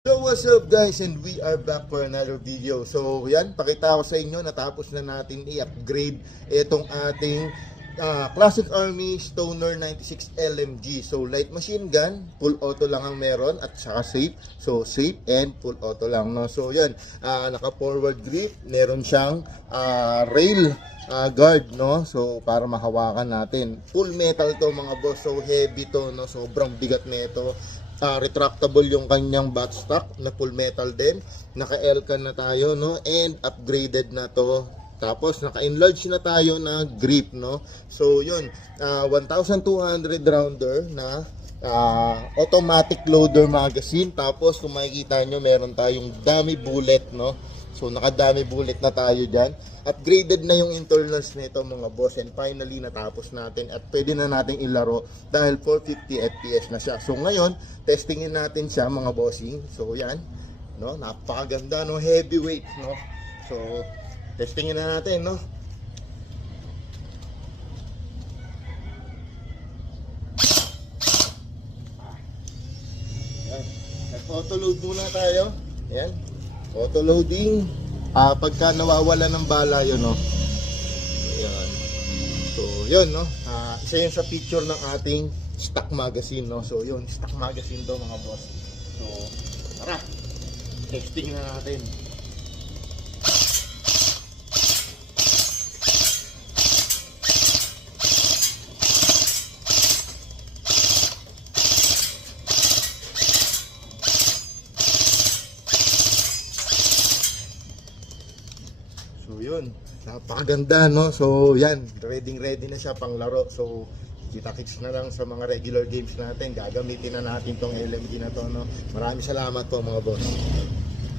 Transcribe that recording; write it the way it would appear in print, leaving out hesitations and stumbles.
So what's up guys, and we are back for another video. So yan, pakita ko sa inyo, natapos na natin i-upgrade itong ating Classic Army Stoner 96 LMG. So light machine gun, full auto lang ang meron at saka safe. So safe and full auto lang, no. So yan, naka forward grip, meron siyang rail guard, no. So para mahawakan natin. Full metal to mga boss. So heavy to, no. Sobrang bigat nito. Retractable yung kanyang buttstock na full metal din. Naka-L-can na tayo, no, and upgraded na to. Tapos naka-enlarge na tayo na grip, no. So yun, 1,200 rounder na automatic loader magazine. Tapos kung makikita nyo, meron tayong dummy bullet, no. So nakadami bullet na tayo dyan. Upgraded na yung internals nito mga boss. And finally natapos natin at pwede na natin ilaro dahil 450 FPS na siya. So ngayon, testingin natin siya mga bossing. So yan, no, napakaganda, no, heavyweight, no. So testingin na natin, no. Yan, nag-auto load muna tayo. Yan, auto loading. Pagka nawawala ng bala yun, no. Ayan. So yun, no, isa yun sa picture ng ating stock magazine, no. So yun, stock magazine to mga boss. So tara, testing na natin. So yun, napakaganda, no. So yan, ready na siya pang laro. So kita-kits na lang sa mga regular games natin. Gagamitin na natin tong LMG na to, no. Maraming salamat po mga boss.